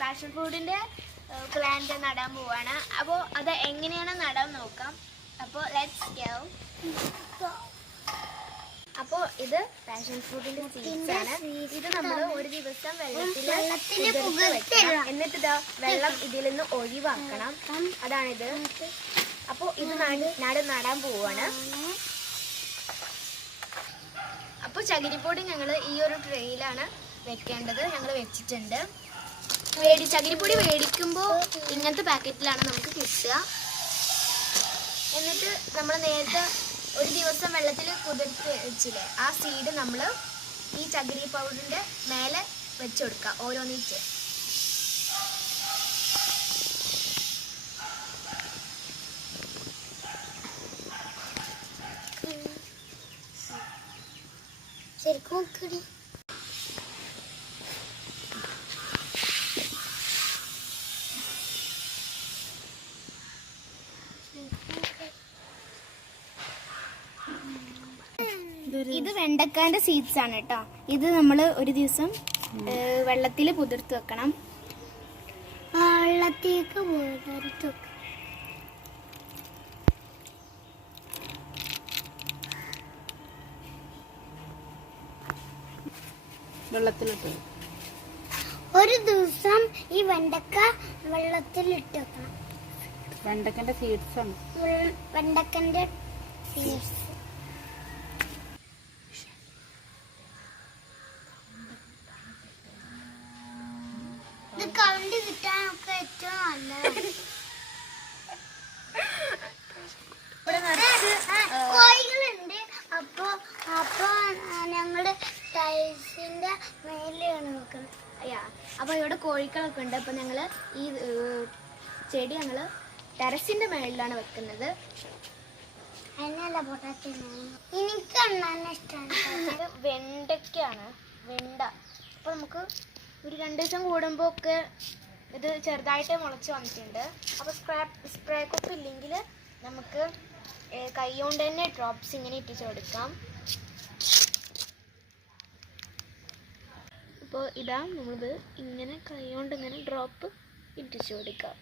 Passion ഫ്രൂട്ടിൻ്റെ plant നടാൻ പോവാണ്. അപ്പോൾ അത് എങ്ങനെയാണ് നടാൻ നോക്കാം. അപ്പോൾ ലെറ്റ്സ് ഗോ. അപ്പോൾ ഇത് പാഷൻ ഫ്രൂട്ടിൻ്റെ സീഡ്സ് ആണ്. ഇത് നമ്മൾ ഒരു ദിവസം വെള്ളത്തിൽ വെക്കണം. എന്നിട്ട് ഇതാ വെള്ളം ഇതിൽ നിന്ന് ഒഴിവാക്കണം. അതാണിത്. അപ്പോൾ ഇത് നടാൻ പോവാണ്. അപ്പോൾ ചകിരിപ്പൊടി ഞങ്ങൾ ഈ ഒരു ട്രേയിലാണ് വെക്കേണ്ടത്. ഞങ്ങൾ വെച്ചിട്ടുണ്ട്. ചകിരിപ്പൊടി മേടിക്കുമ്പോൾ ഇങ്ങനത്തെ പാക്കറ്റിലാണ് നമുക്ക് കിട്ടുക. എന്നിട്ട് നമ്മൾ നേരത്തെ ഒരു ദിവസം വെള്ളത്തിൽ കുതിർത്ത് വെച്ചില്ലേ, ആ സീഡ് നമ്മൾ ഈ ചകിരി പൗഡറിൻ്റെ മേലെ വെച്ച് കൊടുക്കുക ഓരോന്നിച്ച്. ശരിക്കും ഇത് വെണ്ടക്കാൻ്റെ സീഡ്സ് ആണ് കേട്ടോ. ഇത് നമ്മൾ ഒരു ദിവസം വെള്ളത്തിൽ കുതിർത്ത് വെക്കണം. വെള്ളത്തേക്ക് വെള്ളത്തിലിട്ട് ഒരു ദിവസം ഈ വെണ്ടക്ക വെള്ളത്തിലിട്ട് വെക്കണം. വെണ്ടക്കൻ്റെ സീഡ്സ് ആണ്. വെണ്ടക്കൻ്റെ സീഡ്സ്. ഇത് കൗണ്ട് കിട്ടാനൊക്കെ ഏറ്റവും നല്ലതാണ്. കോഴികളുണ്ട്. അപ്പൊ ഞങ്ങള് ടൈൽസിന്റെ മേലെയാണ് വെക്കുന്നത്. അപ്പൊ ഇവിടെ കോഴികളൊക്കെ ഉണ്ട്. അപ്പൊ ഞങ്ങള് ഈ ചെടി ഞങ്ങള് ടെറസിന്റെ മേളിലാണ് വെക്കുന്നത്. ഇത് വെണ്ടയ്ക്കാണ്. വെണ്ട അപ്പൊ നമുക്ക് ഒരു 2 ദിവസം കൂടുമ്പോൾ ഒക്കെ ഇത് ചെറുതായിട്ട് മുളച്ച് വന്നിട്ടുണ്ട്. അപ്പോൾ സ്പ്രേ കുപ്പി ഇല്ലെങ്കിൽ നമുക്ക് കൈ കൊണ്ട് തന്നെ ഡ്രോപ്സ് ഇങ്ങനെ ഇട്ടിച്ച് കൊടുക്കാം. അപ്പോൾ ഇതാ നമ്മളിത് ഇങ്ങനെ കൈ കൊണ്ട് ഇങ്ങനെ ഡ്രോപ്പ് ഇട്ടിച്ച് കൊടുക്കാം.